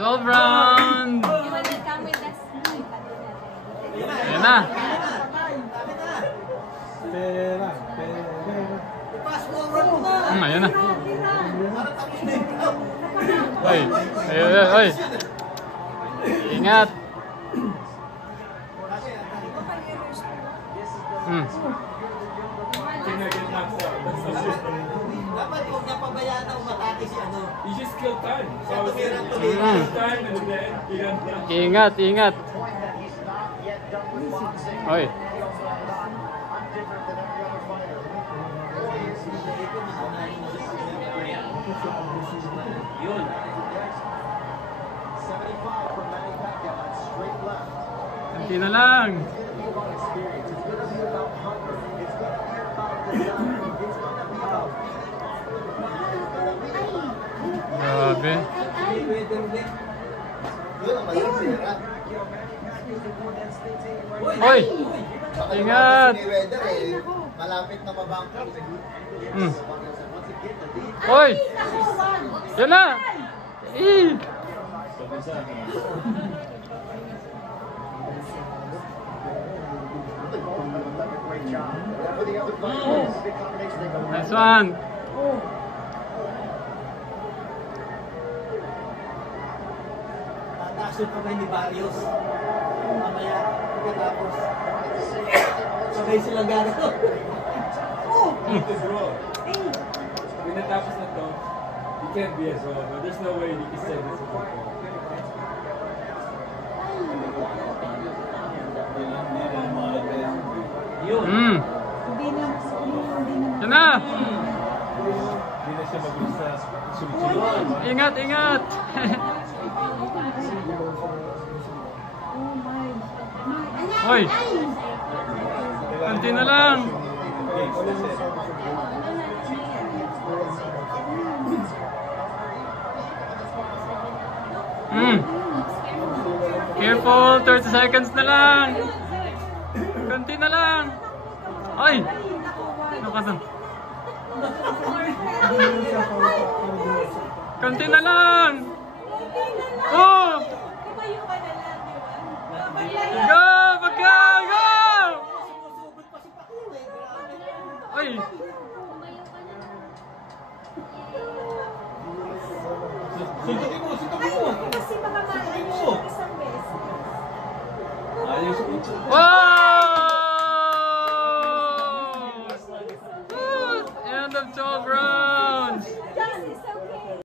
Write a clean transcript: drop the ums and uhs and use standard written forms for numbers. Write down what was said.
12 round! Ayan na! Ayan na! Oy! Oy! Oy! Oy! Ingat! Dapat huwag niya pabayaan na umatake si ano. You just kill time. So I was saying, kill time and then you got Ingat! Ingat! Oy! Yun. Kunti na lang! Grabe. Hoy! Ingat! Malapit na mabangka. Hoy! Yan na! Eh! Nice one! Tataas yung kamay ni Barrios. Mamaya, pagkatapos. Sabay silang gano'n. to draw. When natapos na to, you can't be as well. But there's no way you can say this before. Yun. Yan na! Hindi na siya mag-use sa sunod-sunod. Ingat! Ingat! Hoy! Kunti na lang! Careful! 30 seconds na lang! Kunti na lang! Ay! Ano ka doon? Kunti na lang! Oh! Go! Pagka! Go! Ay! Suntukin mo! Suntukin mo! Kasi baka isang beses. Ayos. Oh!